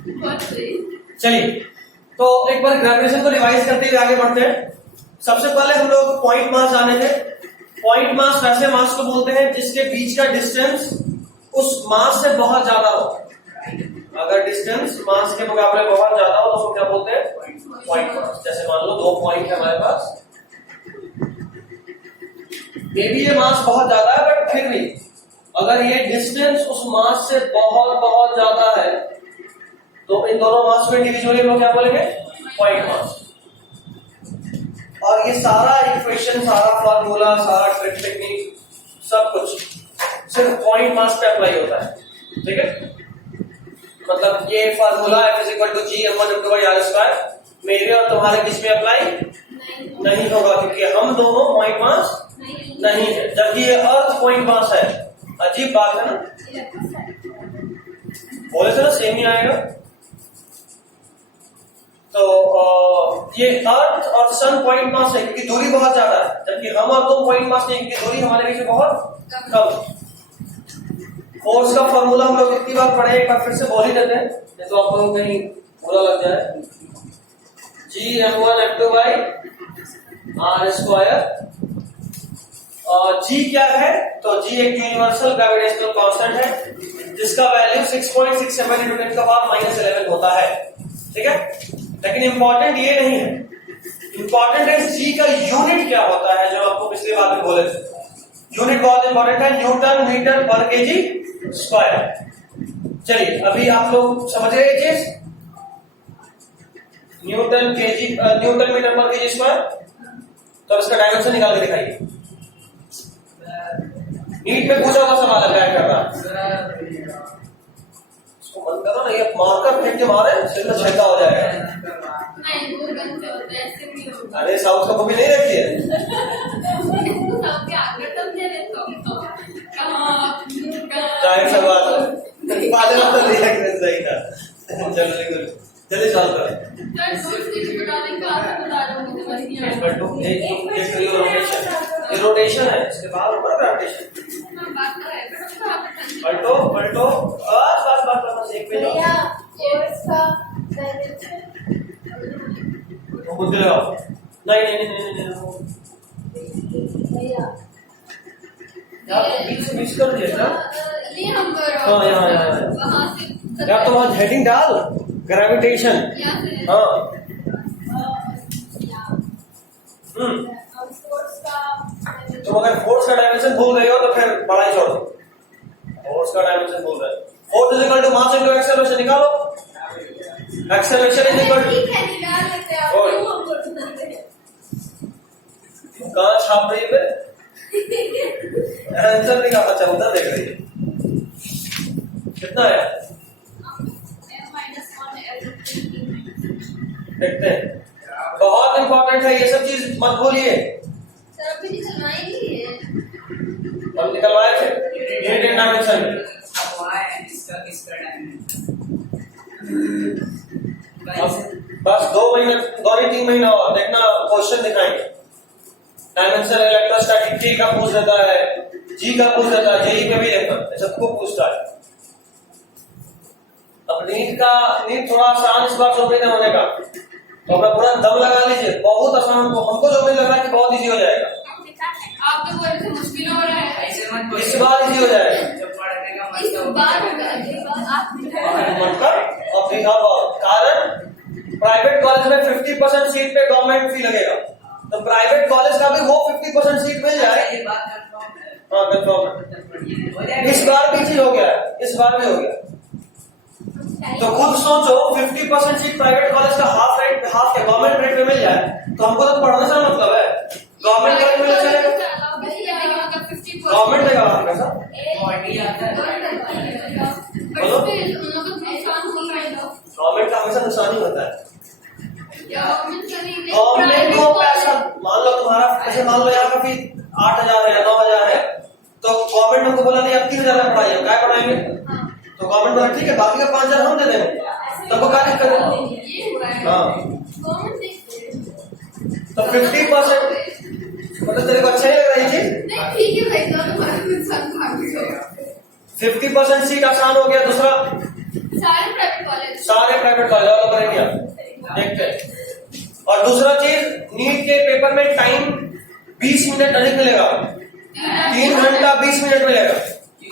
चलिए, तो एक बार ग्रेविटेशन को रिवाइज करते हुए आगे बढ़ते हैं। सबसे पहले हम लोग पॉइंट मास जाने थे। पॉइंट मास वैसे मास को बोलते हैं जिसके बीच का डिस्टेंस उस मास से बहुत ज्यादा हो। अगर डिस्टेंस मास के मुकाबले बहुत ज्यादा हो तो उसको क्या बोलते हैं? Point mass. जैसे मान लो 2 पॉइंट है हमारे पास, मे बी ये मास बहुत ज्यादा है बट फिर भी अगर ये डिस्टेंस उस मास से बहुत बहुत ज्यादा है तो इन दोनों मास को इंडिविजुअली हम क्या बोलेंगे? Point mass. और ये सारा इक्वेशन, सारा फॉर्मूला, सारा ट्रिक टेक्निक सब कुछ सिर्फ पॉइंट मास पे अप्लाई होता है। ठीक है, मतलब ये फॉर्मूला F=G(m1/r²) मेरे और तुम्हारे किस में अप्लाई नहीं होगा क्योंकि हम दोनों पॉइंट मास नहीं है, जबकि ये अर्थ पॉइंट मास है। अजीब बात है ना, बोले थे ना सेम ही आएगा। तो ये अर्थ और सन पॉइंट मास है क्योंकि दूरी बहुत ज्यादा है, जबकि हम और तुम पॉइंट मास नहीं क्योंकि दूरी हमारे बीच में बहुत कम है। फोर्स का फॉर्मूला हम लोग कितनी बार पढ़े, एक बार फिर से बोल ही देते हैं तो आप लोगों को कहीं बुरा लग जाए। G(m1m2/r²) और G क्या है? तो G एक यूनिवर्सल ग्रेविटेशनल कांस्टेंट है जिसका वैल्यू 6.67 × 10⁻⁻11 होता है। ठीक है, लेकिन इंपॉर्टेंट ये नहीं है, इंपॉर्टेंट है G का यूनिट क्या होता है, जो आपको पिछली बार में बोले थे। यूनिट बहुत इंपॉर्टेंट है, न्यूटन मीटर पर kg²। चलिए, अभी आप लोग समझ रहे हैं चीज? न्यूटन मीटर पर kg²। तो इसका डायमेंशन निकाल के दिखाइए। नीट में पूछा हुआ सवाल है, क्या कर रहा है? इसको बंद करो ना, ये मार्कर फेंक के मारे सिर में छेदा हो जाएगा। अरे साउथ का मूवी नहीं देखी है? जाहिर सा बात है, सही था। चलो चलिए सॉल्व करें। रोटेशन है, इसके बाद ऊपर ग्रेविटेशन। पलटो पलटो, बस एक पे जाओ। बुद्धि लगाओ। नहीं यार, बीच कर दिया था। हाँ यहाँ यार, तो वहाँ हेडिंग डाल ग्रेविटेशन। हाँ तुम अगर फोर्स का डायमेंशन भूल गए हो तो फिर पढ़ाई छोड़ दो। फोर्स का डायमेंशन भूल गए, force is equal to mass into acceleration. निकालो, एक्सेलरेशन इज इक्वल टू कहाँ छाप रही है? आंसर नहीं आता, चलता देख रही है। कितना है देखते हैं, बहुत इंपॉर्टेंट है ये सब चीज, मत भूलिए। हम निकलवाए थे यूनिट एंड डायमेंशन। बस 2-3 महीना और देखना, क्वेश्चन दिखाएंगे। डायमेंशन इलेक्ट्रोस्टैटिक T का पूछ देता है, G का पूछ देता है, JEE में भी देखना सबको पूछता है। अब नीट थोड़ा आसान इस बार उम्मीद है होने का, तो अपना पूरा दम लगा लीजिए। बहुत आसान, हमको जो उम्मीद लग रहा है कि बहुत इजी हो जाएगा। आप तो बोल रहे थे मुश्किल हो रहा है, इस बार इजी हो जाएगा। कारण प्राइवेट कॉलेज में 50% सीट पे गवर्नमेंट फी लगेगा, तो प्राइवेट कॉलेज का भी वो 50% सीट मिल जाए। हाँ कंफर्म है, इस बार भी चीज हो गया, इस बार भी हो गया। तो खुद सोचो, 50% सीट प्राइवेट कॉलेज का हाफ के गवर्नमेंट रेट में मिल जाए तो हमको तो पढ़ने से मतलब है। गवर्नमेंट कॉलेज में चलेगा, गवर्नमेंट देगा पैसा। गवर्नमेंट का हमेशा नुकसान ही होता है। गवर्नमेंट को पैसा, मान लो तुम्हारा ऐसे, मान लो यहाँ का फी 8,000 है या 9,000 है, तो गवर्नमेंट हमको बोला नहीं, अब 3,000 में पढ़ाइए, क्या पढ़ाएंगे? तो गवर्नमेंट बोला ठीक है, बाकी का 5,000 हम दे देंगे, तब क्या दिक्कत है? हाँ, तो 50% मतलब तेरे को अच्छा ही लग रही थी? 50% सीट आसान हो गया। दूसरा, सारे प्राइवेट है private college all over India, देखते हैं। और दूसरा चीज, नीट के पेपर में टाइम 20 मिनट अधिक मिलेगा, 3 घंटा 20 मिनट मिलेगा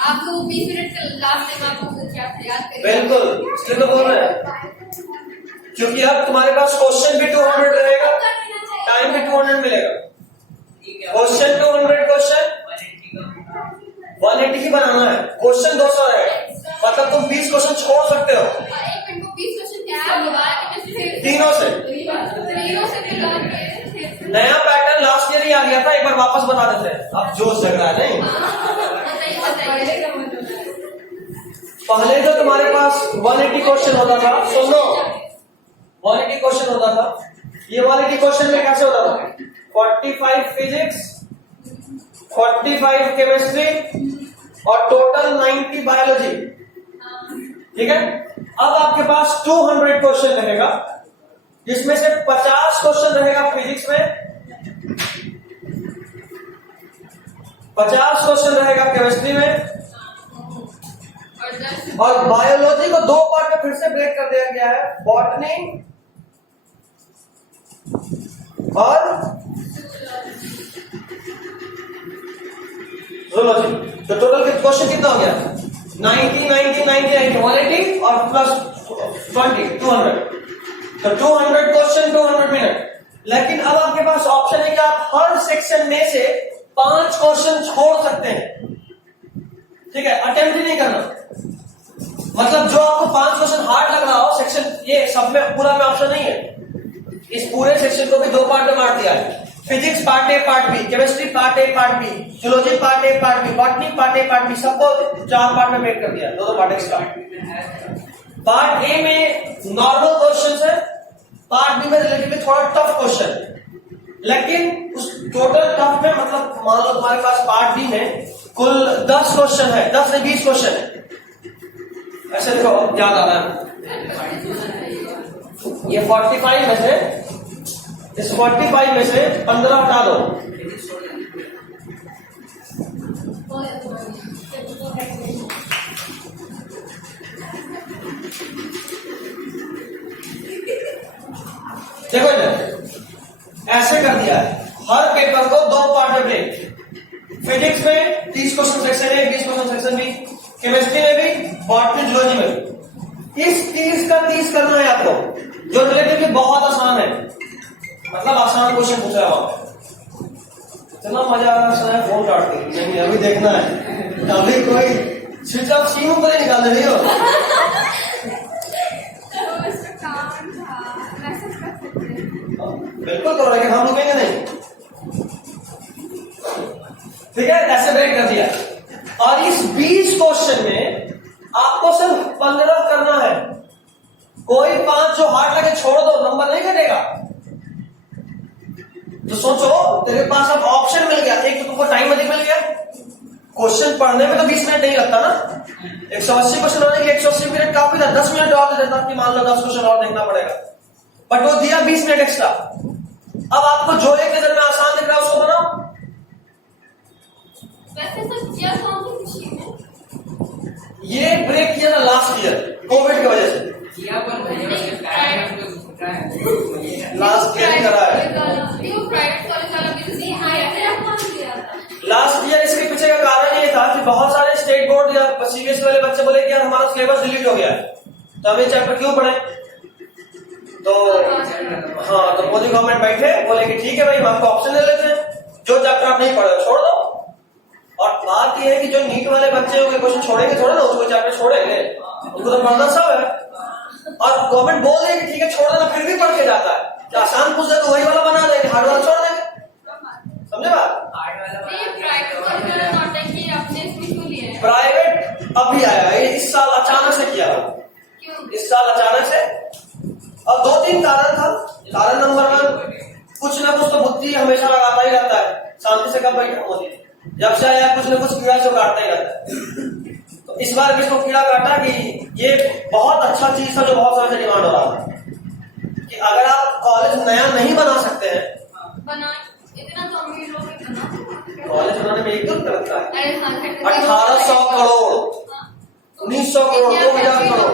आपको 20 मिनट लास्ट टाइम आपको क्या याद करें। बिल्कुल, इसलिए तो बोल रहे हैं, क्योंकि अब तुम्हारे पास क्वेश्चन भी 200 रहेगा, टाइम भी 200 मिलेगा। क्वेश्चन 200, क्वेश्चन 180 की बनाना है, क्वेश्चन 200 है, मतलब तुम 20 क्वेश्चन छोड़ सकते हो तीनों से। नया पैटर्न लास्ट ईयर ही आ गया था, एक बार वापस बता देते हैं, अब जोश जग रहा है नहीं। पहले तो तुम्हारे पास 180 क्वेश्चन होता था, सुनो 180 क्वेश्चन होता था, ये 180 क्वेश्चन में कैसे होता था, 45 फिजिक्स, 45 केमिस्ट्री और टोटल 90 बायोलॉजी, ठीक है। अब आपके पास 200 क्वेश्चन रहेगा, जिसमें से 50 क्वेश्चन रहेगा फिजिक्स में, 50 क्वेश्चन रहेगा केमिस्ट्री में, और बायोलॉजी को 2 पार्ट में फिर से ब्रेक कर दिया गया है, बॉटनी और जूलॉजी। तो टोटल क्वेश्चन कितना हो गया, 90 90 90 180 और प्लस 20 200, तो 200 क्वेश्चन 200 मिनट। लेकिन अब आपके पास ऑप्शन है कि आप हर सेक्शन में से 5 क्वेश्चन छोड़ सकते हैं, ठीक है, अटेम्प्ट ही नहीं करना। मतलब जो आपको 5 क्वेश्चन हार्ड लग रहा हो सेक्शन, ये सब में पूरा में ऑप्शन नहीं है, इस पूरे सेक्शन को भी 2 पार्ट में बांट दिया है, physics part A part B, chemistry part A part B, zoology part A part B, botany part A part B, सबको 4 पार्ट में ब्रेक कर दिया, 2 पार्ट एक्स्ट्रा। पार्ट ए में नॉर्मल क्वेश्चन है, पार्ट बी में रिलेटिवली थोड़ा tough question, लेकिन उस टोटल टफ में मतलब मान लो तुम्हारे पास पार्ट बी में कुल 10 क्वेश्चन है, 10 से 20 क्वेश्चन है, ऐसे देखो याद आ रहा है, ये 45 में से, इस 45 में से 15 हटा दो, देखो ऐसे कर दिया है, हर पेपर को 2 पार्ट में ब्रेक। फिजिक्स में 30 question section A, 20 question section B, chemistry में भी, बॉटनी जूलॉजी में भी। इस 30 का 30 करना है आपको, जो रिलेटिवली बहुत आसान है, मतलब आसान क्वेश्चन पूछा है वहां। इतना मजा आ रहा है फोन काट के, नहीं अभी देखना है, अभी कोई स्विच ऑफ सीम पर ही निकाल रही हो। बिल्कुल करो, लेकिन हम रुकेंगे नहीं, ठीक है, ऐसे ब्रेक कर दिया। और इस 20 क्वेश्चन में आपको सिर्फ 15 करना है, कोई 5 जो हार्ड लगे छोड़ दो, नंबर नहीं कटेगा। तो सोचो तेरे पास अब ऑप्शन मिल गया, एक तो तुमको टाइम अधिक मिल गया, क्वेश्चन पढ़ने में तो 20 मिनट नहीं लगता ना, 180 क्वेश्चन होने के लिए 180 मिनट काफी था, 10 मिनट और दे देता कि मान लो 10 क्वेश्चन और देखना पड़ेगा, बट वो दिया 20 मिनट एक्स्ट्रा। अब आपको जो एक नजर में आसान दिख रहा है उसको बनाओ। वैसे तो किया कौन सी खुशी में? ये ब्रेक किया था लास्ट ईयर कोविड की वजह से, लास्ट ईयर करा है। लास्ट ईयर इसके पीछे का कारण ये था कि बहुत सारे स्टेट बोर्ड या सीबीएसई वाले बच्चे बोले कि यार हमारा सिलेबस डिलीट हो गया है, तो हम ये चैप्टर क्यों पढ़े। तो हाँ, तो मोदी गवर्नमेंट बैठे बोले कि ठीक है भाई, हम आपको ऑप्शन दे लेते हैं, जो चैप्टर आप नहीं पढ़े छोड़ दो। और बात यह है कि जो नीट वाले बच्चे होंगे क्वेश्चन छोड़ेंगे थोड़ा ना, उसको चैप्टर छोड़ेंगे, उनको तो पढ़ना सब है। और गवर्नमेंट बोल रही है कि ठीक है छोड़ देना, फिर भी पढ़ के जाता है, जो आसान पूछ दे तो वही वाला बना देंगे, हार्ड वाला छोड़ देंगे। समझे बात? प्राइवेट अभी आया है, इस साल अचानक से किया, इस साल अचानक से, और 2-3 कारण था। कारण नंबर 1, कुछ ना कुछ तो बुद्धि हमेशा लगाता ही रहता है, शांति से कब बैठा मोदी, जब से आया कुछ ना कुछ कीड़ा से काटता ही रहता है। तो इस बार किसको कीड़ा काटा कि ये बहुत अच्छा चीज था जो बहुत सारे से डिमांड हो रहा था कि अगर आप कॉलेज नया नहीं बना सकते हैं, इतना तो अमीर लोग कॉलेज बनाने में एकदम लगता है 1800 करोड़, 1900 करोड़, 2000 करोड़,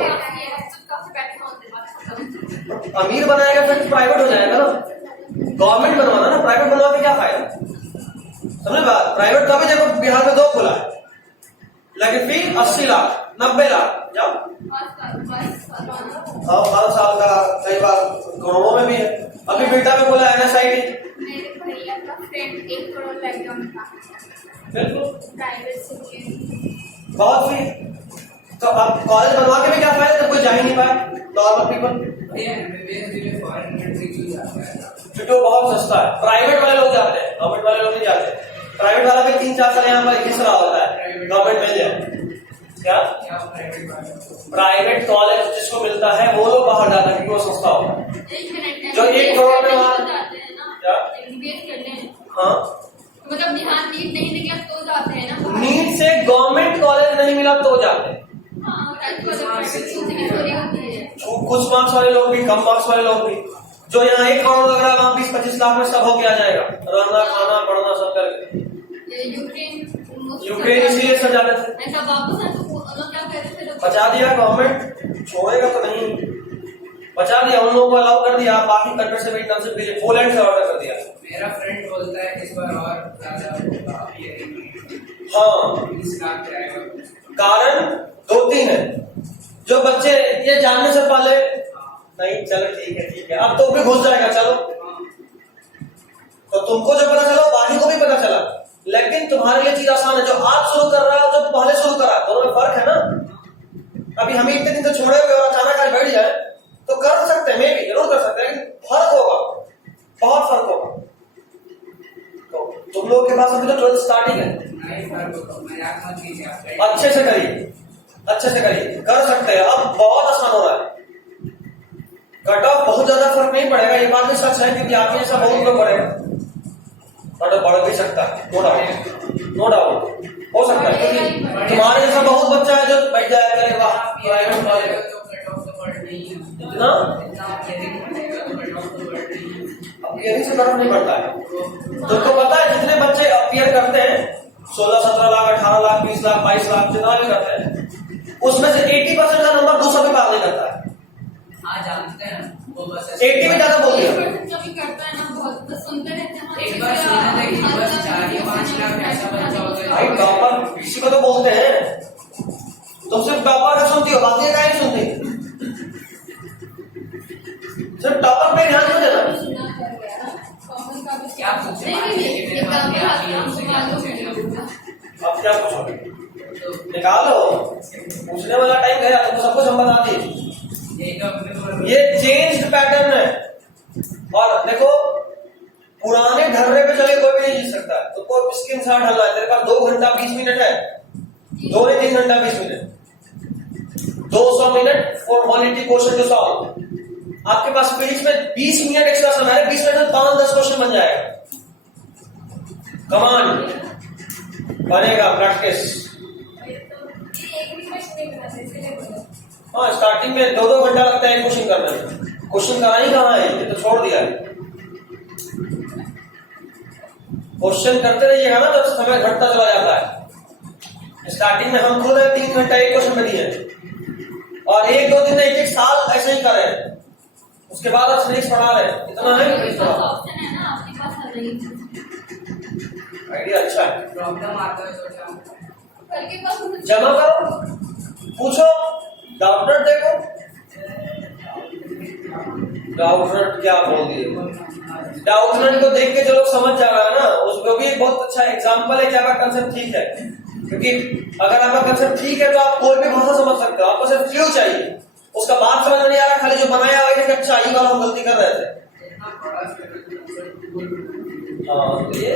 अमीर बनाएगा फिर प्राइवेट हो जाएगा ना, गवर्नमेंट बनवाना ना, प्राइवेट बनवा के क्या फायदा, समझे बात। प्राइवेट का भी देखो बिहार में 2 खुला है, लेकिन फी 80 लाख 90 लाख जाओ, 12 साल का, कई बार करोड़ों में भी है। अभी बेटा में बोला NSIT, मेरे भैया का फ्रेंड 1 करोड़ का एग्जाम था, बिल्कुल प्राइवेट से। बहुत फी। तो अब कॉलेज बनवा के भी क्या फायदा जब कोई जा ही नहीं पाए, नॉर्मल पीपल। क्योंकि बहुत सस्ता है, प्राइवेट वाले लोग जाते हैं, गवर्नमेंट वाले लोग नहीं जाते। प्राइवेट वाला भी 3-4 साल यहाँ पर घिस रहा होता है, गवर्नमेंट मिल जाए क्या प्राइवेट कॉलेज जिसको मिलता है वो लोग बाहर जाता है क्योंकि वो सस्ता होता है। जो 1 करोड़ में वहां क्या हाँ, मतलब बिहार नीट नहीं निकला तो जाते हैं ना, नीट से गवर्नमेंट कॉलेज नहीं मिला तो जाते हैं। कुछ मार्क्स वाले लोग भी, कम मार्क्स वाले लोग भी, जो यहाँ 1 करोड़ लग रहा है वहाँ 20-25 लाख में सब होके आ जाएगा, रहना खाना पढ़ना सब करके। यूक्रेन इसीलिए सब जाते थे, बचा दिया गवर्नमेंट, छोड़ेगा तो नहीं, बचा दिया, उन लोगों को अलाउ कर दिया, बाकी कंट्री से भी इंटर्नशिप के लिए पोलैंड से ऑर्डर कर दिया। मेरा फ्रेंड बोलता है इस बार और ज्यादा होगा, हाँ 20 लाख जाएगा। कारण 2-3 है, जो बच्चे ये जानने से पहले नहीं, चलो ठीक है अब तो भी घुस जाएगा, चलो तो तुमको जो पता चला बाकी को भी पता चला, लेकिन तुम्हारे लिए चीज आसान है, जो आज शुरू कर रहा है जो पहले शुरू करा, दोनों में फर्क है ना। अभी हम इतने दिन से छोड़े हुए और अचानक आज बैठ जाए तो कर सकते हैं, मे भी जरूर कर सकते हैं, लेकिन फर्क होगा, बहुत फर्क होगा। तो तुम लोगों के पास अभी तो 12th स्टार्टिंग है, अच्छे से करिए, अच्छे से करिए, कर सकते हैं, अब बहुत आसान हो रहा है, कट ऑफ बहुत ज्यादा फर्क नहीं पड़ेगा, ये बात भी सच है, क्योंकि आप जैसा बहुत लोग पड़ेगा, कट ऑफ बढ़ भी सकता है, नो डाउट हो सकता है, क्योंकि तुम्हारे जैसा बहुत बच्चा है जो बैठ जाएगा, अरे वाह प्राइवेट वाले इतना अपियरिंग से फर्क नहीं पड़ता है। तुमको पता है जितने बच्चे अपियर करते हैं 16-17 लाख 18 लाख 20 लाख 22 लाख जितना भी करते हैं, उसमें से 80% का नंबर दूसरा भी पार नहीं करता है। हाँ जानते हैं वो बस 80 में ज्यादा बोल दिया, करता है ना, बहुत सुनते रहते हैं। एक बार सुना था कि बस 4 या 5 लाख ऐसा बच्चा होता भाई है। टॉपर किसी को तो बोलते हैं, तुम सिर्फ टॉपर का सुनती हो, बाकी का नहीं सुनती, सिर्फ टॉपर पे ध्यान क्यों देना। क्या पूछे अब क्या पूछोगे, निकालो, पूछने वाला टाइम गया, तुमको सब कुछ हम बता दिए। ये चेंज्ड पैटर्न है, और देखो पुराने ढर्रे पे चले कोई भी नहीं जीत सकता, तुमको इसके अनुसार ढलना है। तेरे पास 2 घंटा 20 मिनट है, 2 नहीं 3 घंटा 20 minute, 200 minute for 180 question to solve. आपके पास फिजिक्स में 20 मिनट एक्स्ट्रा समय है, 20 मिनट में 5-10 क्वेश्चन बन जाएगा, कमांड बनेगा, प्रैक्टिस। हाँ स्टार्टिंग में 2-2 घंटा लगता है क्वेश्चन करने में, क्वेश्चन करना ही कहाँ है, ये तो छोड़ दिया है। क्वेश्चन करते रहिएगा ना, जब समय घटता चला जाता है। स्टार्टिंग में हम खुद 3 घंटा एक क्वेश्चन में दिए, और 1-2 दिन 1-1 साल ऐसे ही कर रहे हैं, उसके बाद आप फिजिक्स पढ़ा रहे हैं, इतना है आइडिया अच्छा है। प्रॉब्लम आता है जमा करो, पूछो, डॉक्टर देखो, डॉक्टर क्या बोल दिए, डॉक्टर को देख के जो लोग समझ जा रहा है ना, उसको भी बहुत अच्छा एग्जाम्पल है कि आपका कंसेप्ट ठीक है, क्योंकि अगर आपका कंसेप्ट ठीक है तो आप कोई भी भाषा समझ सकते हो, आपको सिर्फ फ्लू चाहिए, उसका बात समझ नहीं आ रहा, खाली जो बनाया हुआ है अच्छा ये वाला हम गलती कर रहे थे। हाँ तो ये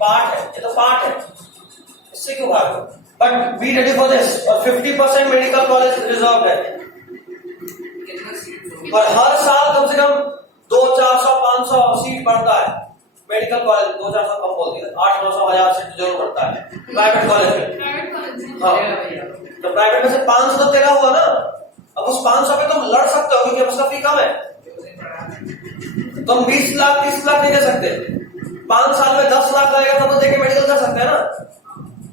पार्ट है, ये तो पार्ट है, इससे क्यों भागो, but be ready for this. और 50% मेडिकल कॉलेज रिजर्व है, और हर साल कम से कम 200-400-500 सीट बढ़ता है मेडिकल कॉलेज, 200-400 कम बोलती है, 800-900-1000 सीट जरूर बढ़ता है प्राइवेट कॉलेज में। हाँ तो प्राइवेट में से 500 तो तेरा हुआ ना, अब उस 500 पे तुम लड़ सकते हो क्योंकि उसका फी कम है, तुम 20 लाख 30 लाख नहीं दे सकते, 5 साल में 10 लाख लगेगा तब तो देके मेडिकल कर सकते हैं ना,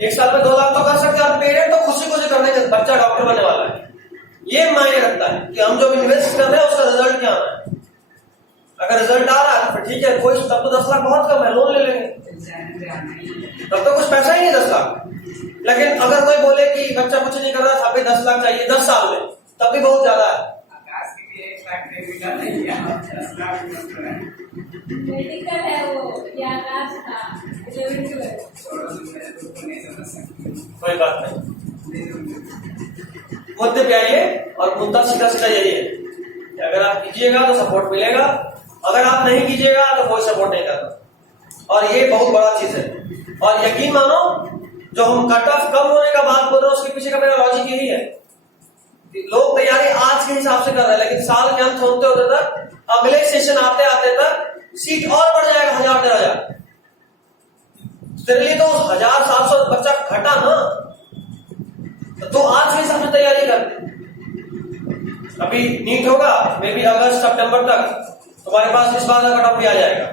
1 साल में 2 लाख तो कर सकते हैं, और पेरेंट तो खुशी खुशी करने के, बच्चा डॉक्टर बनने वाला है, ये मायने रखता है कि हम जो इन्वेस्ट कर रहे हैं उसका रिजल्ट क्या आना है। अगर रिजल्ट आ रहा है तो ठीक है, कोई तब तो 10 लाख बहुत कम है, लोन ले लेंगे, तब तो कुछ पैसा ही नहीं 10 लाख। लेकिन अगर कोई बोले कि बच्चा कुछ नहीं कर रहा था, अभी 10 लाख चाहिए 10 साल में, तब भी बहुत ज्यादा है। मेडिकल है वो या राज था 11 कोई बात नहीं, मुद्दे पे आइए। और मुद्दा सीधा सीधा यही है कि अगर आप कीजिएगा तो सपोर्ट मिलेगा, अगर आप नहीं कीजिएगा तो कोई सपोर्ट नहीं करता। और ये बहुत बड़ा चीज है। और यकीन मानो, जो हम कट ऑफ कम होने का बात बोल रहे हैं उसके पीछे का मेरा लॉजिक यही है। लोग तैयारी आज के हिसाब से कर रहे हैं, लेकिन साल के अंत होते होते तक, अगले सेशन आते आते तक सीट और बढ़ जाएगा 1000 1500। तेरे लिए तो 1700 बच्चा घटा ना, तो आज के हिसाब से तैयारी कर। अभी नीट होगा, मे बी अगस्त सितंबर तक तुम्हारे पास इस बार का कट ऑफ भी आ जाएगा,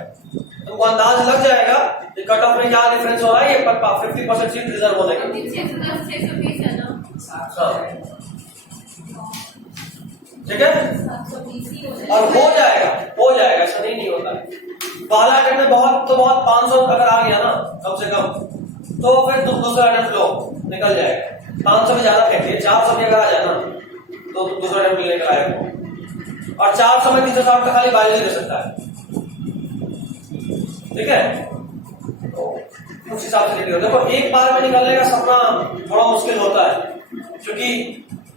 तुमको अंदाज लग जाएगा कि कट ऑफ में क्या डिफरेंस हो रहा है। ये 50% सीट रिजर्व होने का, 620 है ना, ठीक है। 720 ही और हो जाएगा, ऐसा नहीं होता है। पहला अटेम्प्ट में बहुत तो बहुत 500 अगर आ गया ना कम से कम, तो फिर दूसरा अटेम्प्ट लो निकल जाएगा। 500 में ज्यादा कहते हैं, 400 भी अगर आ जाए ना तो दूसरा अटेम्प्ट लेकर आएगा। और 400 में 360 का खाली बायोलॉजी दे सकता है, ठीक है। तो उस हिसाब से रेडी हो। देखो, एक बार में निकलने का सपना थोड़ा मुश्किल होता है, क्योंकि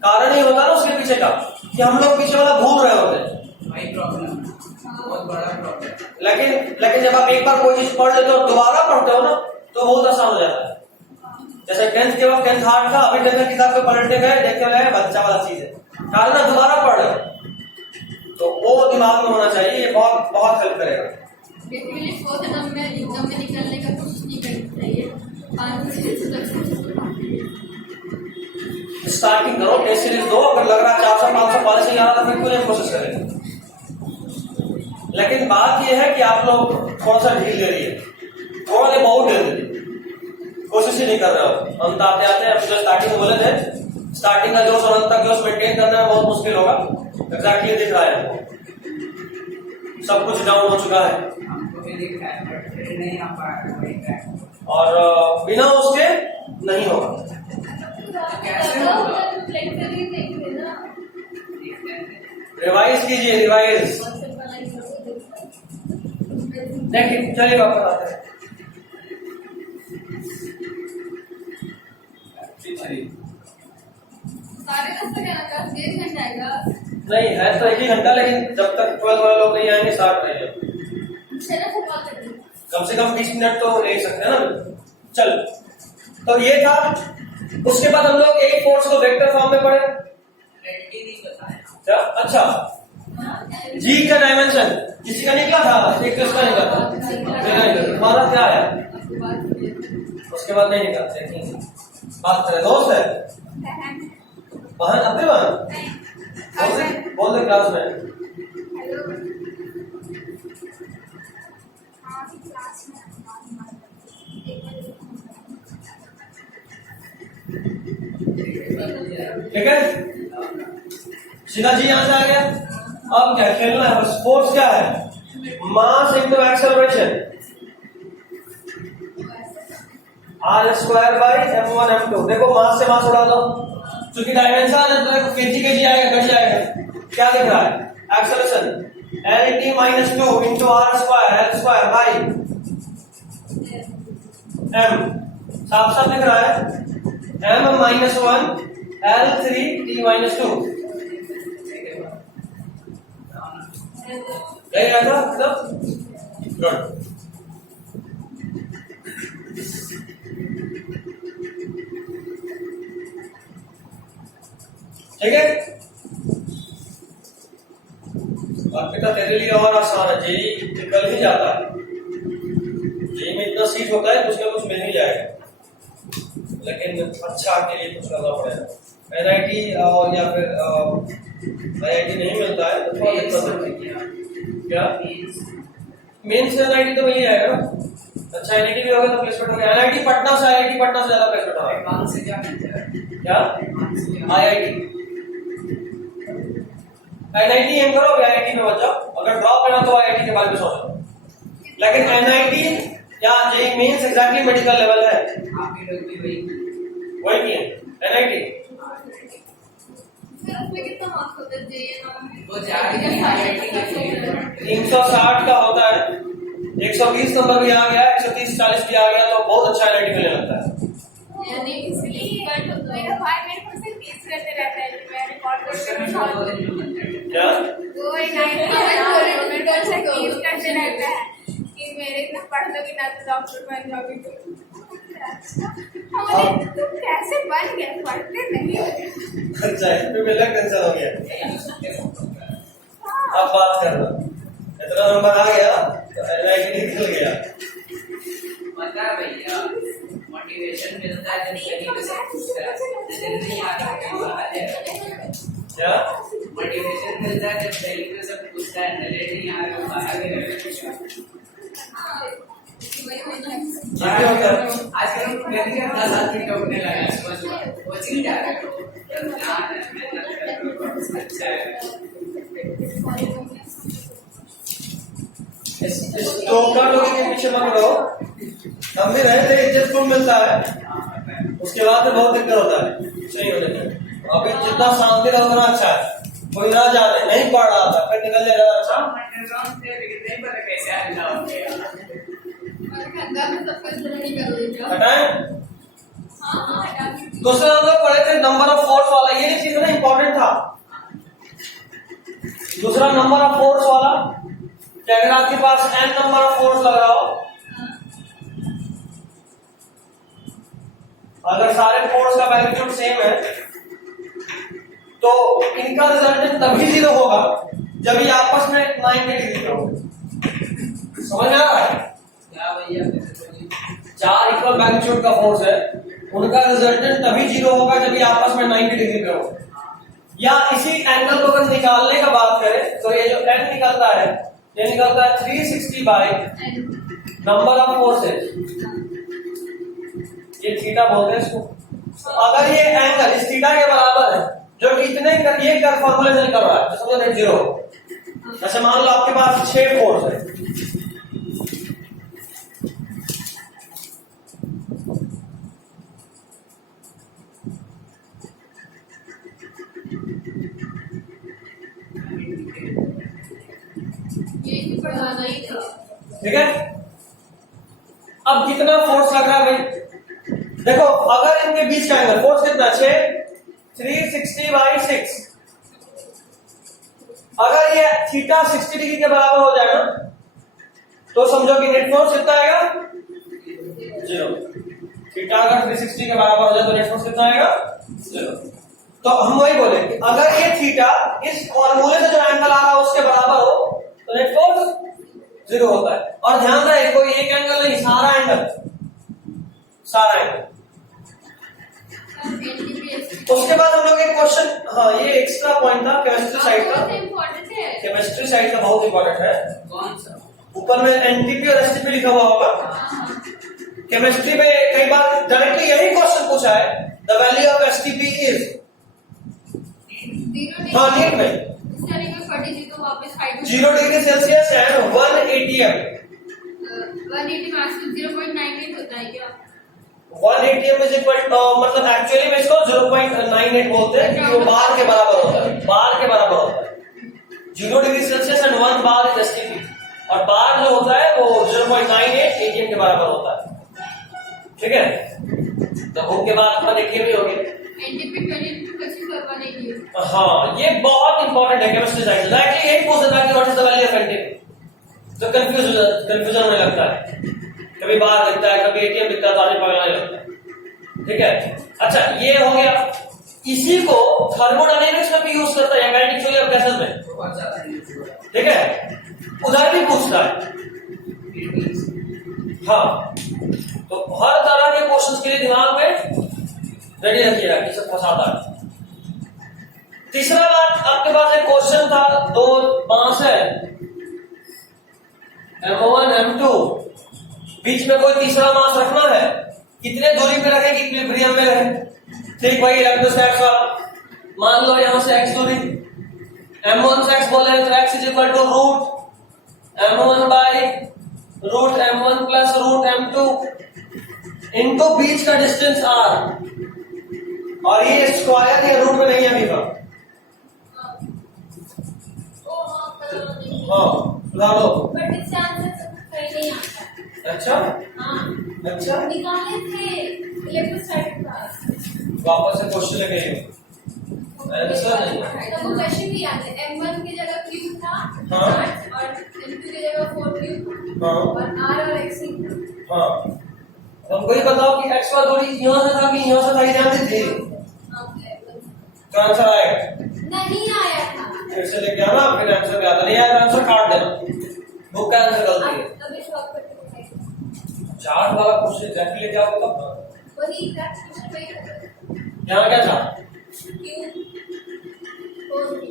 कारण ही होता है ना उसके पीछे का कि हम लोग पीछे वाला भूल रहे होते हैं, वही प्रॉब्लम, बहुत बड़ा प्रॉब्लम। लेकिन जब आप एक बार कोई चीज पढ़ लेते हो और दोबारा पढ़ते हो ना, तो बहुत आसान हो जाता है। जैसे 10th के वक्त 10th हार्ड था, अभी 10th किताब पे पलटने गए, देखते गए बच्चा वाला चीज है, कारण ना दोबारा पढ़ रहे हो। तो वो दिमाग में होना चाहिए, ये बहुत बहुत हेल्प करेगा। बेसिकली 4th एग्जाम में निकलने का कुछ नहीं करना चाहिए, 5 स्टार्टिंग करो, टेस्ट सीरीज दो, अगर लग रहा है 400 500 पॉलिसी आ रहा तो फिर क्यों नहीं कोशिश करेंगे। लेकिन बात यह है कि आप लोग थोड़ा सा ढील दे रही है, थोड़ा नहीं बहुत ढील दे रही, कोशिश ही नहीं कर रहे हो। हम आते आते हैं, जो स्टार्टिंग में बोले थे, स्टार्टिंग का जोश और अंत तक जोश मेंटेन करना में बहुत मुश्किल होगा। एग्जैक्टली दिख रहा है, सब कुछ डाउन हो चुका है, हमको भी दिख रहा है बट फिर नहीं आ पा रहा है, और बिना उसके नहीं होगा। रिवाइज कीजिए, रिवाइज। देखिए, चलिए वापस आते हैं। साढ़े 10 तक है ना, 1 घंटा आएगा। नहीं है तो 1 ही घंटा, लेकिन जब तक 12 वाले लोग नहीं आएंगे स्टार्ट रहेगा। कम से कम 20 मिनट तो ले सकते हैं ना। चल, तो ये था। उसके बाद हम लोग एक फोर्स को वेक्टर फॉर्म में पढ़े। क्या? अच्छा, जी का डायमेंशन किसी का निकला था, एक किसका निकला था, मेरा निकला। तुम्हारा क्या है? उसके बाद नहीं निकला। देखेंगे, बात करें। दोस्त है, बहन, अपनी बहन, बोल दे क्लास में। ठीक है, सीधा जी यहां से आ गया। अब क्या खेलना है बस। फोर्स क्या है? Mass into acceleration, r² by m1 m2। देखो, मास से मास उड़ा दो, क्योंकि डायमेंशन है तो देखो केजी केजी आएगा, घट जाएगा। क्या दिख रहा है? Acceleration LT-2 into r² L² by m। साफ साफ दिख रहा है, m-1 L3T-2। यही आएगा मतलब। गुड। ठीक है, और बेटा तेरे लिए और आसान है, जेई निकल ही जाता है। जेई में इतना सीट होता है कुछ ना कुछ मिल ही जाएगा, लेकिन अच्छा के लिए कुछ करना पड़ेगा। एनआईटी और या फिर आईआईटी नहीं मिलता है तो थोड़ा दिक्कत है। क्या मेन से एनआईटी तो मिल ही जाएगा ना। अच्छा, एनआईटी भी होगा तो प्लेसमेंट हो गया। एनआईटी पटना से, आईआईटी पटना से ज्यादा प्लेसमेंट होगा। से क्या मिलता है? क्या? आईआईटी एनआईटी एम करो, आईआईटी में बच जाओ, अगर ड्रॉप करना तो आईआईटी के बारे में सोचो, लेकिन एनआईटी या JEE mains exactly medical level है, आपके लोग भी वही नहीं है एनआईटी। सर उसमें कितना मार्क्स होता है जेईई में? वो जाके आईआईटी के 360 का होता है, 120 नंबर भी आ गया, 130-40 भी आ गया तो बहुत अच्छा एनआईटी मिलने लगता है। यानी इसलिए मेरा भाई मेरे को सिर्फ टीच करते रहता है कि मैं रिकॉर्ड करके क्या वो एक मेरे को सिर्फ टीच करते रहता है कि मेरे इतना पढ़ लोगी ना तो डॉक्टर बन जाओगी तुम। हमने तुम कैसे बन गए, पढ़ते नहीं हो। अच्छा इसमें मेरा कैंसिल हो गया, अब बात करना, इतना नंबर आ गया तो एनआईटी निकल गया। पता है भैया, मोटिवेशन मिलता है जब तरीके से पूछता है, नजर नहीं आता कहीं बात है। क्या मोटिवेशन मिलता है जब तरीके से पूछता है, नजर नहीं आ रहा बाहर है। आजकल हम कहते हैं 10 आदमी टोकने लगा है, समझ कोचिंग जा रहे हो, अच्छा है। टोकन लोगों के पीछे मत रहो, हम भी रहे थे, इज्जत खूब मिलता है, उसके बाद में बहुत दिक्कत होता है, कुछ नहीं होने का। अभी जितना शांति रहो उतना अच्छा है, कोई ना जाने नहीं पढ़ रहा था फिर निकल जाएगा अच्छा। नहीं पता कैसे आना होगा, और खंडा में सब कुछ नहीं करोगे क्या? हटाएं। हाँ हटा दीजिए। दूसरा हम लोग पढ़े थे नंबर ऑफ फोर्स वाला, ये नहीं चीज ना इंपॉर्टेंट था। दूसरा नंबर ऑफ फोर्स वाला, कि अगर आपके पास n नंबर ऑफ फोर्स लग रहा हो, अगर सारे फोर्स का मैग्नीट्यूड सेम है तो इनका रिजल्टेंट तभी 0 होगा जब ये आपस में 90 डिग्री पे हो। समझ में आ रहा है? क्या भैया 4 इक्वल मैग्नीट्यूड का फोर्स है, उनका रिजल्टेंट तभी 0 होगा जब ये आपस में 90 डिग्री पे हो। या इसी एंगल को अगर निकालने का बात करें तो ये जो n निकलता है, ये निकलता है 360 बाय नंबर ऑफ फोर्सेस, ये थीटा बोलते हैं इसको। अगर ये एंगल इस थीटा के बराबर है जो कि इतने ये कर फॉर्मूलेशन कर रहा है तो समझो नेट 0 हो। जैसे मान लो आपके पास 6 फोर्स है, ये तो पढ़ाना ही था। ठीक है। अब कितना फोर्स लग रहा है भाई, देखो अगर इनके बीच का एंगल फोर्स कितना 6, 360 बाई 6, अगर ये थीटा 60 डिग्री के बराबर हो जाएगा तो समझो कि नेट फोर्स कितना आएगा 0। थीटा अगर 360 के बराबर हो जाए तो नेट फोर्स कितना आएगा 0। तो हम वही बोले कि अगर ये थीटा इस फॉर्मूले से जो एंगल आ रहा है उसके बराबर हो तो नेट फोर्स 0 होता है। और ध्यान रहे कोई एक एंगल नहीं, सारा एंगल, सारा एंगल। उसके बाद हम लोग एक क्वेश्चन, हाँ ये एक्स्ट्रा पॉइंट था केमिस्ट्री साइड का, इम्पोर्टेंट है। केमिस्ट्री साइड का बहुत इंपॉर्टेंट है। कौन सा? ऊपर में एनटीपी और एसटीपी लिखा हुआ होगा। केमिस्ट्री में कई बार डायरेक्टली यही क्वेश्चन पूछा है, the value of STP is, हाँ नीट में 0 degree Celsius and 1 ATM. 180 marks 0.98 होता है क्या? 1 एटीएम इज इक्वल मतलब एक्चुअली में इसको 0.98 बोलते हैं क्योंकि वो बार के बराबर होता है, बार के बराबर होता है। 0 degree Celsius and 1 bar is STP, और बार जो होता है वो 0.98 एटीएम के बराबर होता है। ठीक है, तो उनके बाद अपना एटीएम ही हो गया। एनटीपी 22 करवाने की। हाँ ये बहुत इंपॉर्टेंट है केमिस्ट्री साइड, एक्चुअली यही पूछ देता है कि what is the value of NTP, तो कंफ्यूजन होने लगता है, कभी बार दिखता है कभी एटीएम दिखता है तो आदमी पगलाने लगता है। ठीक है, अच्छा ये हो गया। इसी को थर्मोडायनेमिक्स में भी यूज करता है, काइनेटिक थ्योरी ऑफ गैसेस में। बहुत ज्यादा। ठीक है, उधर भी पूछता है। हाँ, तो हर तरह के क्वेश्चंस के लिए दिमाग में रेडी रखिएगा कि सब फंसाता है। तीसरा बात, आपके पास एक क्वेश्चन था, 2 बांस है M1 M2, बीच में कोई तीसरा मास रखना है, कितने दूरी पे रखे कि इक्विलिब्रियम में रहे। ठीक भाई इलेक्ट्रोस्टैटिक्स वाला, मान लो यहां से x दूरी, m1 से x बोले तो x is equal to root m1 by root m1 plus root m2 इनको बीच का डिस्टेंस r और ये स्क्वायर या रूट में नहीं है अभी का। हाँ सुधार दो। बट इससे आंसर सही नहीं आता। अच्छा हाँ अच्छा निकाले थे इलेक्ट्रोस्टैटिक क्लास। वापस से क्वेश्चन लगे आंसर नहीं तो वो क्वेश्चन भी याद है। m1 की जगह q था हाँ। और m2 की जगह 4q हाँ और r और x ही था। हाँ हमको ये बताओ कि x का दूरी यहाँ से था कि यहाँ से था, ये जानते थे तो आंसर आएगा। नहीं आया था। फिर से लेके आना, फिर आंसर पे आता नहीं आएगा आंसर काट देना। बुक का आंसर गलती है। अभी शॉर्ट करके चार्ट वाला क्वेश्चन एग्जैक्टली लेके आओ तब। वही एग्जैक्ट क्वेश्चन वही था। यहाँ क्या था? q 4q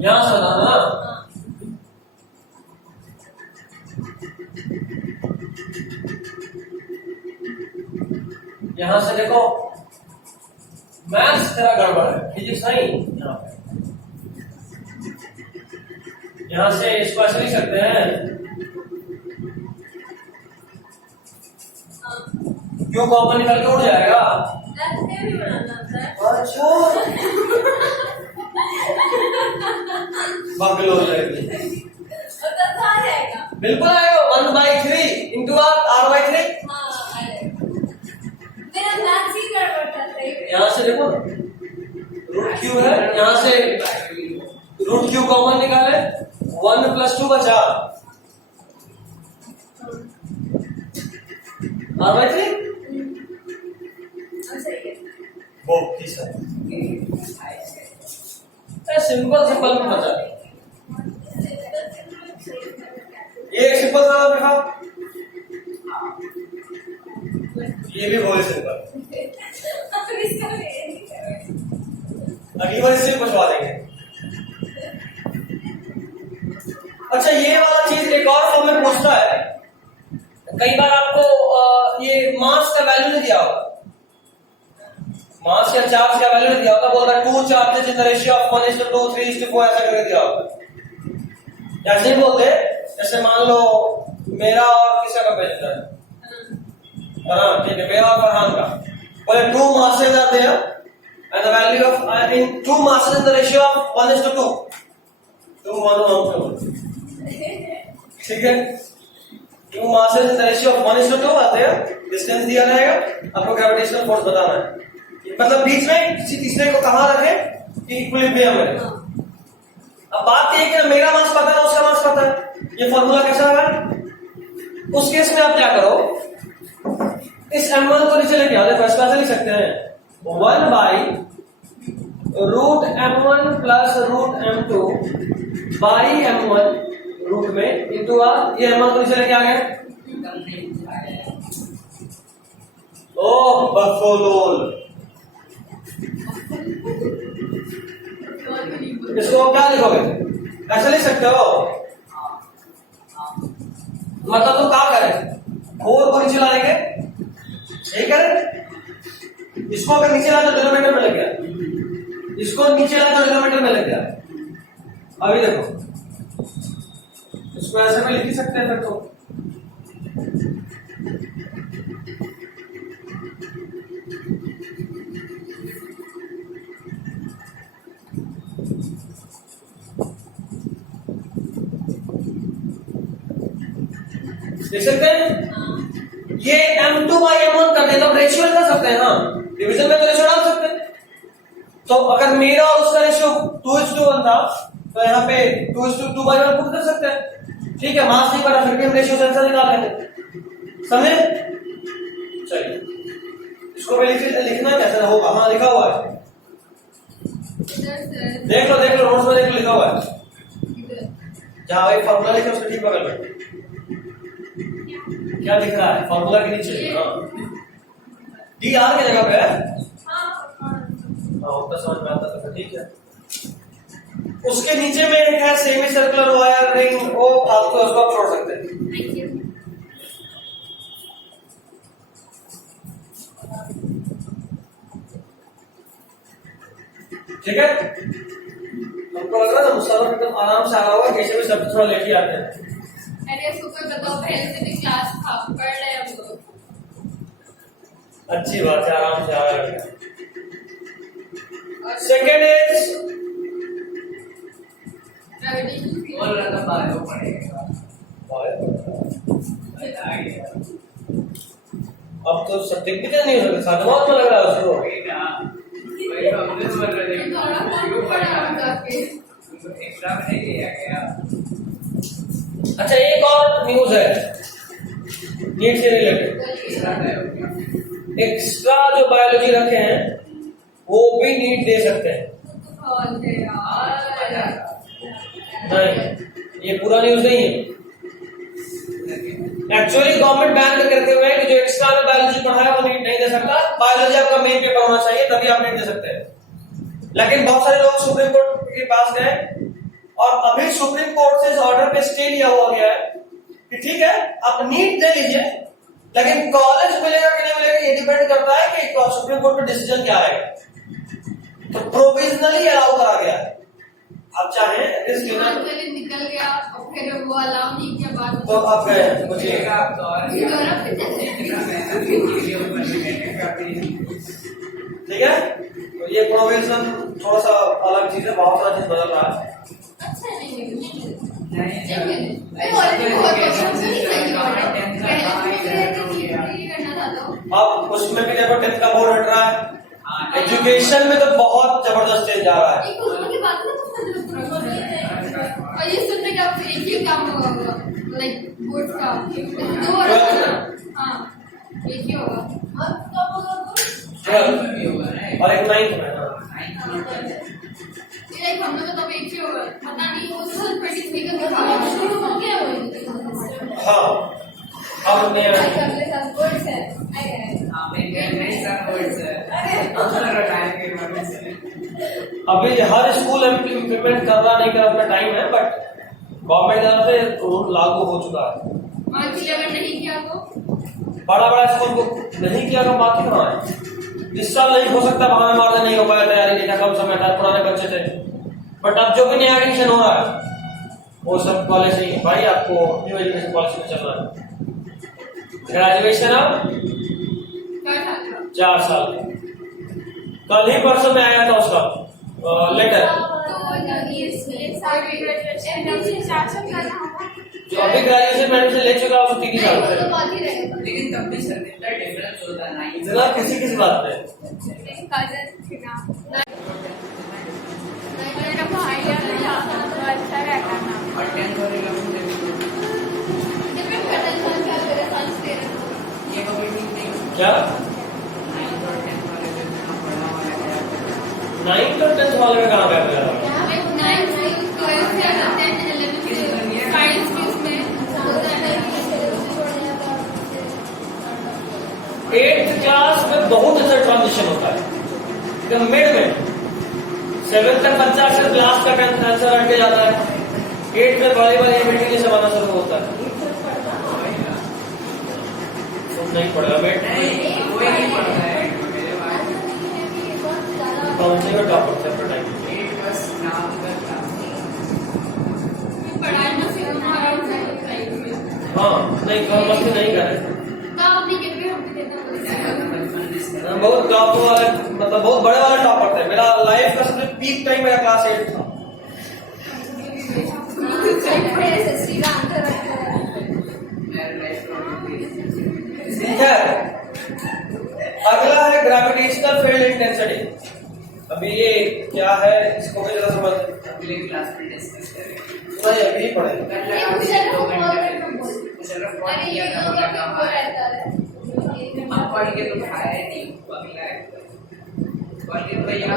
यहाँ से था ना। हाँ यहाँ से देखो मैथ्स तेरा गड़बड़ है, फिजिक्स नहीं। यहाँ पे यहाँ से इसको ऐसे लिख सकते हैं क्यों कॉमन निकल के उड़ जाएगा। ऐसे भी बनाना होता है। अच्छा बगल हो जाएगी। और तब आ जाएगा। बिल्कुल आएगा 1/3 इंटू r/3। हाँ आ जाएगा। मेरा मैथ्स ही गड़बड़ था सही में। यहाँ से देखो रूट क्यू है, यहाँ से रूट क्यू कॉमन निकाले 1 + 2 बचा r/3। सही है। वो तीसरा सिंपल सिंपल में बचा। ये सिंपल सा देखा, ये भी बहुत सिंपल। अगली बार इससे पूछवा देंगे। अच्छा ये वाला चीज एक और फॉर्म में पूछता है। कई बार आपको ये मास का वैल्यू नहीं दिया होगा, मास या चार्ज का वैल्यू नहीं दिया होगा, बोल रहा है 2 charges in the ratio of 1:2 3:4 ऐसा करके दिया होगा। ऐसे ही बोलते जैसे मान लो मेरा और किसका कंपेरिजन है, हाँ ठीक है, मेरा और फरहान का। बोले 2 masses are there and the value of in 2 masses in the ratio of 1:2। तुम मानो हम तो ठीक है, 2 masses in the ratio of 1:2 आते हैं, डिस्टेंस दिया जाएगा, आपको ग्रेविटेशनल फोर्स बताना है। मतलब बीच में किसी तीसरे को कहाँ रखे कि इक्विलिब्रियम में। अब बात ये है कि मेरा मास पता है उसका मास पता है, ये फॉर्मूला कैसा है। उस केस में आप क्या करो, इस m1 को नीचे लेके आओ। देखो इसको ऐसे लिख सकते हैं 1/√m1 plus √m2 by m1 root में इंटू r। ये m1 को नीचे लेके आ गए। ओ बफोलोल, इसको क्या लिखोगे, ऐसे लिख सकते हो। मतलब तो क्या करें, 4 को नीचे लाएंगे, ठीक है। इसको अगर नीचे लाए तो डिनोमिनेटर में लग गया, इसको नीचे लाए तो डिनोमिनेटर में लग गया। अभी देखो इसको ऐसे में लिख ही सकते हैं फिर तो। देख सकते हैं ये m2/m1 कर दे तो रेशियो कर सकते हैं। हाँ डिवीजन में तो रेशियो डाल सकते हैं। तो अगर मेरा और उसका रेशियो 2:1 था तो यहाँ पे 2:2/1 पुट कर सकते हैं। ठीक है, मास नहीं पता फिर भी हम रेशियो से आंसर निकाल लेंगे। समझे? चलिए इसको मैं लिखना कैसे होगा। हाँ लिखा हुआ है, देख लो नोट्स में देख लो, लिखा हुआ है। जहाँ भाई फॉर्मूला लिखे उसके ठीक बगल में क्या लिख रहा है, फॉर्मूला के नीचे। डी आर की जगह पे है। हाँ उतना समझ में आता था, ठीक है। उसके नीचे में एक है सेमी सर्कुलर वायर रिंग, वो फालतू है, उसको आप छोड़ सकते हैं। ठीक है, हमको लग रहा है सर एकदम आराम से आ रहा होगा, कैसे भी सब थोड़ा लेट ही आते हैं। अरे सुबह बताओ पहले से भी क्लास था, पढ़ रहे हम लोग। अच्छी बात है, आराम से आ रहा है। सेकेंड इज बोल रहा था बायो पड़ेगा। अब तो सर्टिफिकेट नहीं हो सकता, दिमाग में लग रहा है उसको। वही ना, वही तो हम लोग बोल रहे थे थोड़ा कौन पढ़ा हम जाके। एग्जाम नहीं लिया गया। अच्छा, एक और न्यूज है नीट से रिलेटेड। एक्स्ट्रा जो बायोलॉजी रखे हैं वो भी नीट दे सकते हैं। नहीं, ये पूरा न्यूज नहीं है। एक्चुअली गवर्नमेंट बैन करते हुए कि जो एक्स्ट्रा में बायोलॉजी पढ़ा है वो नीट नहीं दे सकता। बायोलॉजी आपका मेन पेपर होना चाहिए, तभी आप नीट दे सकते हैं। लेकिन बहुत सारे लोग सुप्रीम कोर्ट के पास गए और अभी सुप्रीम कोर्ट से इस ऑर्डर पे स्टे लिया हुआ गया है कि ठीक है आप नीट दे लीजिए, लेकिन कॉलेज मिलेगा कि नहीं मिलेगा ये डिपेंड करता है कि सुप्रीम कोर्ट का डिसीजन क्या आएगा। तो प्रोविजनली अलाउ करा गया है। आप चाहे रिस्क लेना निकल गया और फिर वो अलाउ नहीं किया बाद तो आप गए मुझे आप तो और ठीक है। तो ये प्रोविजन थोड़ा सा अलग चीज है, बहुत सारा चीज बदल रहा है। अच्छा नहीं अब उसमें भी देखो 10th का बोर्ड हट रहा है, एजुकेशन में तो बहुत जबरदस्त चेंज जा रहा है। और ये सुनने का एक ही काम होगा, लाइक बोर्ड का 2 हाँ एक ही होगा। और एक 9th में लाइक हम लोग तो एक ही होगा, पता नहीं वो 2023 का दिखा शुरू हो गया वो। हाँ अब नहीं अभी हर स्कूल इम्प्लीमेंट कर रहा नहीं कर अपना टाइम है, बट गवर्नमेंट की तरफ से रूल लागू हो चुका है। बाकी अगर नहीं किया तो बड़ा स्कूल को नहीं किया तो बाकी कहाँ है। इस साल नहीं हो सकता, बहाने मारने नहीं हो पाया, तैयारी नहीं था, कम समय था, पुराने बच्चे थे। बट अब जो भी नया एडमिशन हो रहा है वो सब कॉलेज ही भाई आपको न्यू एजुकेशन पॉलिसी में चल रहा है। ग्रेजुएशन अब 4 साल। कल ही परसों में आया था उसका लेटर। जो अभी ग्रेजुएशन में एडमिशन ले चुका है उसको 3 साल से। लेकिन तब भी सर कितना डिफरेंस होता है ना, इतना किसी बात पे अच्छा रहता ना। और 10th और 11th डिपेंड करता है इंसान क्या करे, साइंस दे रहा है। ये कभी ठीक नहीं होता। क्या 9th और 10th वाले जो इतना पढ़ा हुआ है 9th और 10th वाले में कहाँ गया मेरा? लाइक 9th 12th से 10th 11th से साइंस के उसमें 8th क्लास में बहुत अच्छा ट्रांजिशन होता है। मिड में 7th तक बच्चा सिर्फ क्लास का आंसर हट के जाता है, 8th में बड़ी मीटिंग से बनाना शुरू होता है। तुम नहीं पढ़ेगा बेट, नहीं कोई नहीं पढ़ता है मेरे पास। कौन से का टॉप होता है टाइम? ये बस नाम का काम। पढ़ाई में सिर्फ हमारा लाइफ में हाँ नहीं कम मस्ती नहीं करे। काम नहीं करते हम भी देना बहुत टॉप वाला मतलब बहुत बड़े वाला टॉपर थे। मेरा लाइफ का सबसे पीक टाइम मेरा क्लास 8 था। ठीक है, अगला है ग्रेविटेशनल फील्ड इंटेंसिटी। अभी ये क्या है इसको भी जरा समझ। अगले क्लास में डिस्कस करेंगे। नहीं अभी पढ़ेंगे। कल रात से 2 घंटे चलो पढ़ लिया था पूरा काम है। हम पढ़ के तो खाए नहीं, अगला है पढ़ के भैया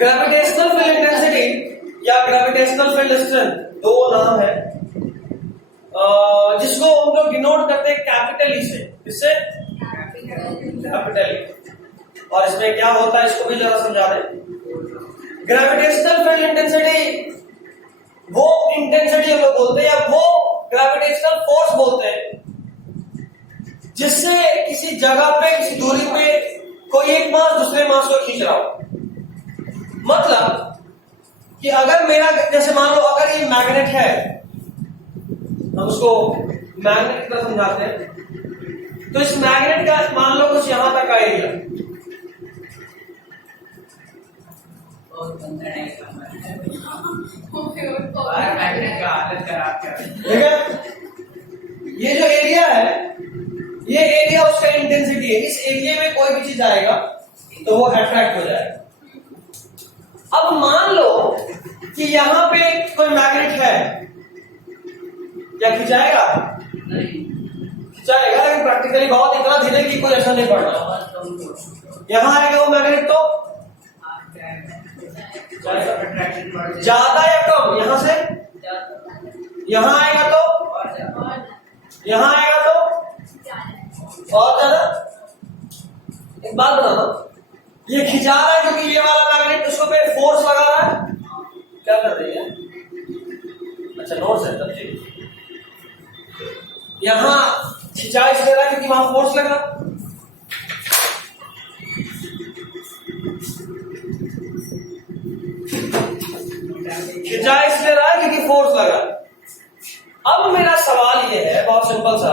ग्रेविटेशनल फील्ड इंटेंसिटी या ग्रेविटेशनल फील्ड स्ट्रेंथ 2 नाम है। जिसको हम लोग डिनोट करते हैं कैपिटल ई से, इससे कैपिटल ई। और इसमें क्या होता है इसको भी जरा समझा दें। ग्रेविटेशनल फील्ड इंटेंसिटी वो इंटेंसिटी हम लोग बोलते हैं, या वो ग्रेविटेशनल फोर्स बोलते हैं जिससे किसी जगह पे, किसी दूरी पे कोई एक मास दूसरे मास को खींच रहा हो। मतलब कि अगर मेरा, जैसे मान लो अगर ये मैग्नेट है, हम उसको मैग्नेट की तरह समझाते हैं, तो इस मैग्नेट का मान लो कुछ यहां तक का एरिया, ठीक है। ये जो एरिया है, ये एरिया उसका इंटेंसिटी है। इस एरिया में कोई भी चीज आएगा तो वो अट्रैक्ट हो जाएगा। अब मान लो कि यहां पे कोई मैग्नेट है, क्या खिंचाएगा? खिंचाएगा, लेकिन प्रैक्टिकली बहुत इतना धीरे कि कोई असर नहीं पड़ना। यहां आएगा वो मैग्नेट तो ज्यादा या कम, यहां से यहां आएगा तो यहां आएगा तो और ज्यादा। एक बात बताना, ये खिंचा रहा है क्योंकि ये वाला मैग्नेट उसको पे फोर्स लगा रहा है। क्या कर रही है? अच्छा नोट्स है तब ठीक। यहां खिंचा इसलिए रहा है क्योंकि वहां फोर्स लगा। खिंचा इसलिए रहा है क्योंकि फोर्स लगा। अब मेरा सवाल ये है बहुत सिंपल सा,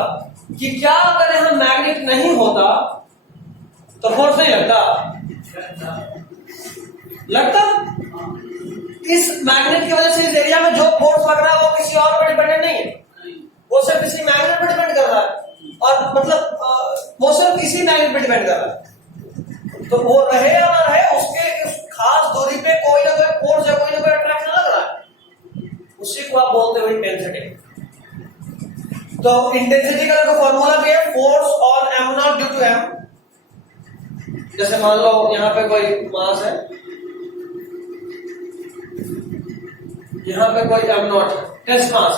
कि क्या अगर यहां मैग्नेट नहीं होता तो फोर्स नहीं लगता? लगता। इस मैग्नेट की वजह से इस एरिया में जो फोर्स लग रहा है वो किसी और पर डिपेंडेंट नहीं है, वो सिर्फ इसी मैग्नेट पर डिपेंड कर रहा है। और मतलब वो सिर्फ इसी मैग्नेट पर डिपेंड कर रहा है। तो वो रहे या ना रहे, उसके उस खास दूरी पे कोई ना कोई फोर्स या कोई ना कोई अट्रैक्शन लग रहा है, उसी को आप बोलते हो इंटेंसिटी। तो इंटेंसिटी का जो फॉर्मूला भी है, force on M naught due to M. जैसे मान लो यहां पे कोई मास है, यहां पे कोई एम नॉट टेस्ट मास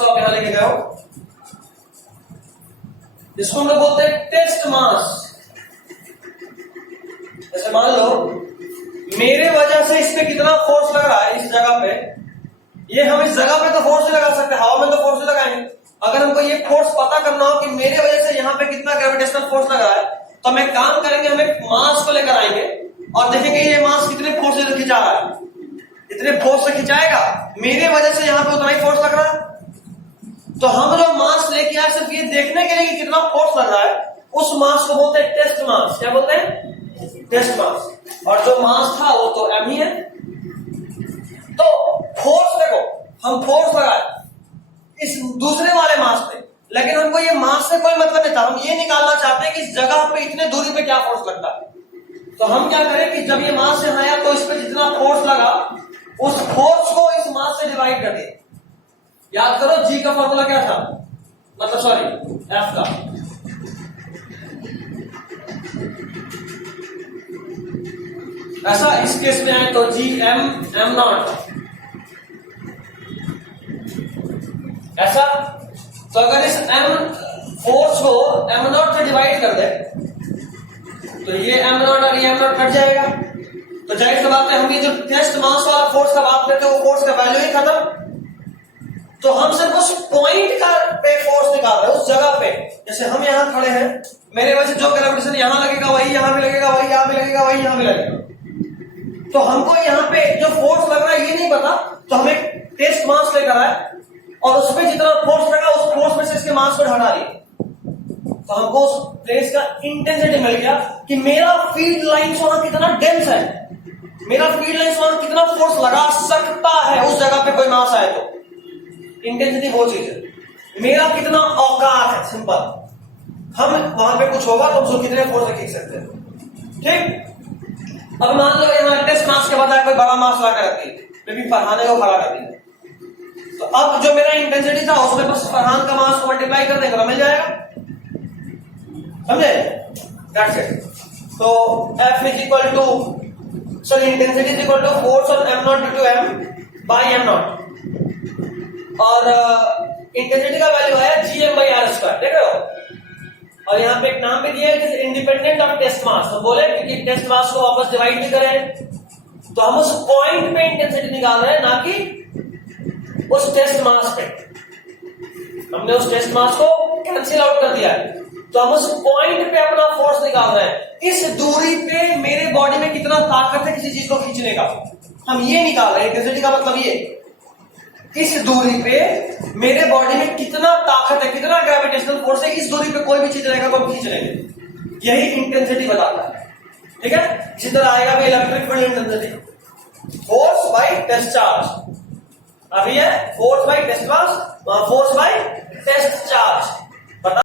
को आप यहां लेके जाओ, जिसको हम लोग बोलते हैं टेस्ट मास। जैसे मान लो मेरे वजह से इस पे कितना फोर्स लग रहा है इस जगह पे, ये हम इस जगह पे तो फोर्स नहीं लगा सकते, हवा में तो फोर्स लगाएंगे। अगर हमको ये फोर्स पता करना हो कि मेरे वजह से यहाँ पे कितना ग्रेविटेशनल फोर्स लगा है, तो हम एक काम करेंगे, हम एक मास को लेकर आएंगे और देखेंगे ये मास कितने फोर्स से खिंचा रहा है। इतने फोर्स से खिंचाएगा, मेरे वजह से यहाँ पे उतना ही फोर्स लग रहा है। तो हम लोग मास लेके आए सिर्फ ये देखने के लिए कि कितना फोर्स लग रहा है, उस मास को बोलते हैं टेस्ट मास। क्या बोलते हैं? टेस्ट मास। और जो मास था वो तो एम ही है। तो फोर्स देखो, हम फोर्स लगाए इस दूसरे वाले मास पे, लेकिन हमको ये मास से कोई मतलब नहीं था। हम ये निकालना चाहते हैं कि इस जगह पे इतने दूरी पे क्या फोर्स लगता है। तो हम क्या करें कि जब ये मास यहाँ आया तो इस पे जितना फोर्स लगा, उस फोर्स को इस मास से डिवाइड कर दिया। याद करो जी का फॉर्मूला क्या था, मतलब सॉरी एफ का। ऐसा इस केस में आए तो जी एम नॉट, ऐसा। तो अगर इस एम फोर्स को एम नॉट से डिवाइड कर दे तो ये एम नॉट और ये एम नॉट कट जाएगा। तो जाहिर सी बात है, हम ये जो टेस्ट मास वाला फोर्स का बात करते हैं वो फोर्स का वैल्यू ही खत्म। तो हम सिर्फ उस पॉइंट का पे फोर्स निकाल रहे हैं, उस जगह पे। जैसे हम यहां खड़े हैं, मेरे वजह से जो ग्रेविटेशन यहां लगेगा वही यहां भी लगेगा, वही यहां भी लगेगा, वही यहां भी लगेगा। तो हमको यहाँ पे जो फोर्स लग रहा है ये नहीं पता, तो हम एक टेस्ट मास लेकर आए और उसमें जितना फोर्स लगा उस फोर्स में से इसके मास को हटा दिया। तो हमको उस प्लेस का इंटेंसिटी मिल गया कि मेरा फील्ड लाइंस वहां कितना डेंस है, मेरा फील्ड लाइंस वहां कितना फोर्स लगा सकता है उस जगह पे कोई मास आए तो। इंटेंसिटी वो चीज है, मेरा कितना औकात है। सिंपल, हम वहां पे कुछ होगा तो उसको कितने फोर्स से खींच सकते हैं। ठीक। अब मान लो यहाँ टेस्ट मास के बाद कोई बड़ा मास ला कर रखी, लेकिन फरहान को खड़ा कर दिया, तो अब जो मेरा इंटेंसिटी था उसमें बस फरहान का मास को मल्टीप्लाई कर देंगे, मिल जाएगा। समझे? That's it. तो F is equal to, sorry intensity is equal to force on M naught due to M by M naught. और इंटेंसिटी का वैल्यू आया gm/r², देख रहे हो। और यहाँ पे एक नाम भी दिया है इंडिपेंडेंट ऑफ टेस्ट मास। तो बोले क्योंकि टेस्ट मास को वापस डिवाइड भी करें, तो हम उस पॉइंट पे इंटेंसिटी निकाल रहे हैं, ना कि उस टेस्ट मास पे। हमने उस टेस्ट मास को कैंसिल आउट कर दिया है, तो हम उस पॉइंट पे अपना फोर्स निकाल रहे हैं। इस दूरी पे मेरे बॉडी में कितना ताकत है किसी चीज को खींचने का, हम ये निकाल रहे हैं। इंटेंसिटी का मतलब ये, इस दूरी पे मेरे बॉडी में कितना ताकत है, कितना ग्रेविटेशनल फोर्स है, इस दूरी पे कोई भी चीज रहेगा तो हम खींच लेंगे। यही इंटेंसिटी बताता है, ठीक है। इसी तरह आएगा भी electric field intensity, force by test charge. अभी है force by test mass, force by test charge.